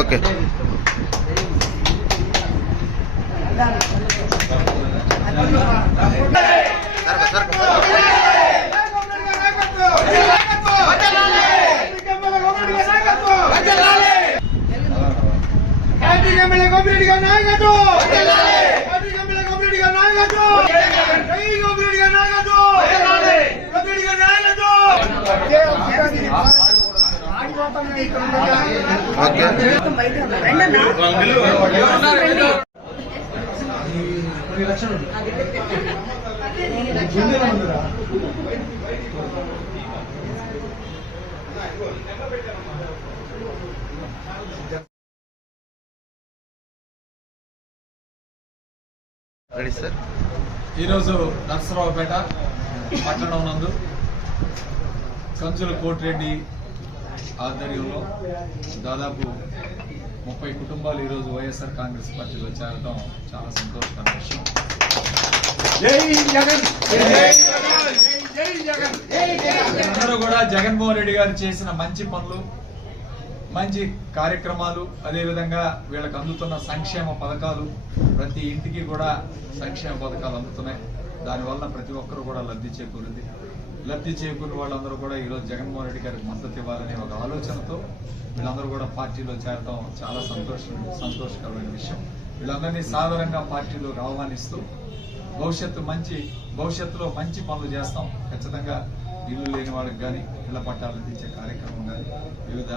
Okay ఈరోజు నర్సరావుపేట పట్టణం నందు కంచుల కోటిరెడ్డి ఆధ్వర్యంలో దాదాపు 30 కుటుంబాలు ఈరోజు వైఎస్ఆర్ కాంగ్రెస్ పార్టీలో చేరడం చాలా సంతోషకరమైన విషయం. అందరూ కూడా జగన్మోహన్ రెడ్డి గారు చేసిన మంచి పనులు, మంచి కార్యక్రమాలు, అదేవిధంగా వీళ్ళకి అందుతున్న సంక్షేమ పథకాలు, ప్రతి ఇంటికి కూడా సంక్షేమ పథకాలు అందుతున్నాయి. దానివల్ల ప్రతి ఒక్కరు కూడా లబ్ధి చేకూరింది. లబ్ధి చేకూరిన వాళ్ళందరూ కూడా ఈరోజు జగన్మోహన్ రెడ్డి గారికి మద్దతు ఇవ్వాలనే ఒక ఆలోచనతో వీళ్ళందరూ కూడా పార్టీలో చేరడం చాలా సంతోషకరమైన విషయం. వీళ్ళందరినీ సాధారణంగా పార్టీలోకి ఆహ్వానిస్తూ భవిష్యత్తులో మంచి పనులు చేస్తాం. ఖచ్చితంగా ఇల్లు లేని వాళ్ళకి కానీ ఇళ్ల పట్టాలు అందించే కార్యక్రమం కానీ, వివిధ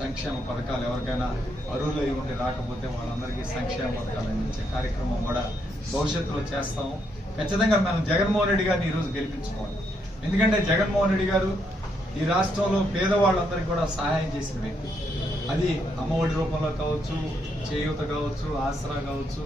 సంక్షేమ పథకాలు ఎవరికైనా అర్హులు అయి ఉండి రాకపోతే వాళ్ళందరికీ సంక్షేమ పథకాలు అందించే కార్యక్రమం కూడా భవిష్యత్తులో చేస్తాము. ఖచ్చితంగా మనం జగన్మోహన్ రెడ్డి గారిని ఈరోజు గెలిపించుకోవాలి. ఎందుకంటే జగన్మోహన్ రెడ్డి గారు ఈ రాష్ట్రంలో పేదవాళ్ళందరికీ కూడా సహాయం చేసిన వ్యక్తి. అది అమ్మఒడి రూపంలో కావచ్చు, చేయూత కావచ్చు, ఆసరా కావచ్చు,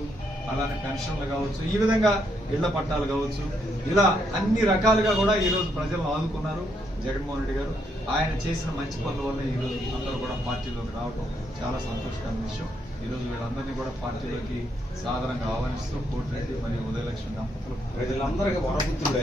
అలానే పెన్షన్లు కావచ్చు, ఈ విధంగా ఇళ్ల పట్టాలు కావచ్చు, ఇలా అన్ని రకాలుగా కూడా ఈరోజు ప్రజలను ఆదుకున్నారు జగన్మోహన్ రెడ్డి గారు. ఆయన చేసిన మంచి పనుల వల్ల ఈరోజు అందరూ కూడా పార్టీలోకి రావడం చాలా సంతోషకరమైన విషయం. ఈరోజు వీళ్ళందరినీ కూడా పార్టీలోకి సాధారణంగా ఆహ్వానిస్తూ కోటిరెడ్డి మరియు ఉదయలక్ష్మి దంపతులు ప్రజలందరికీ వరపుత్రుడు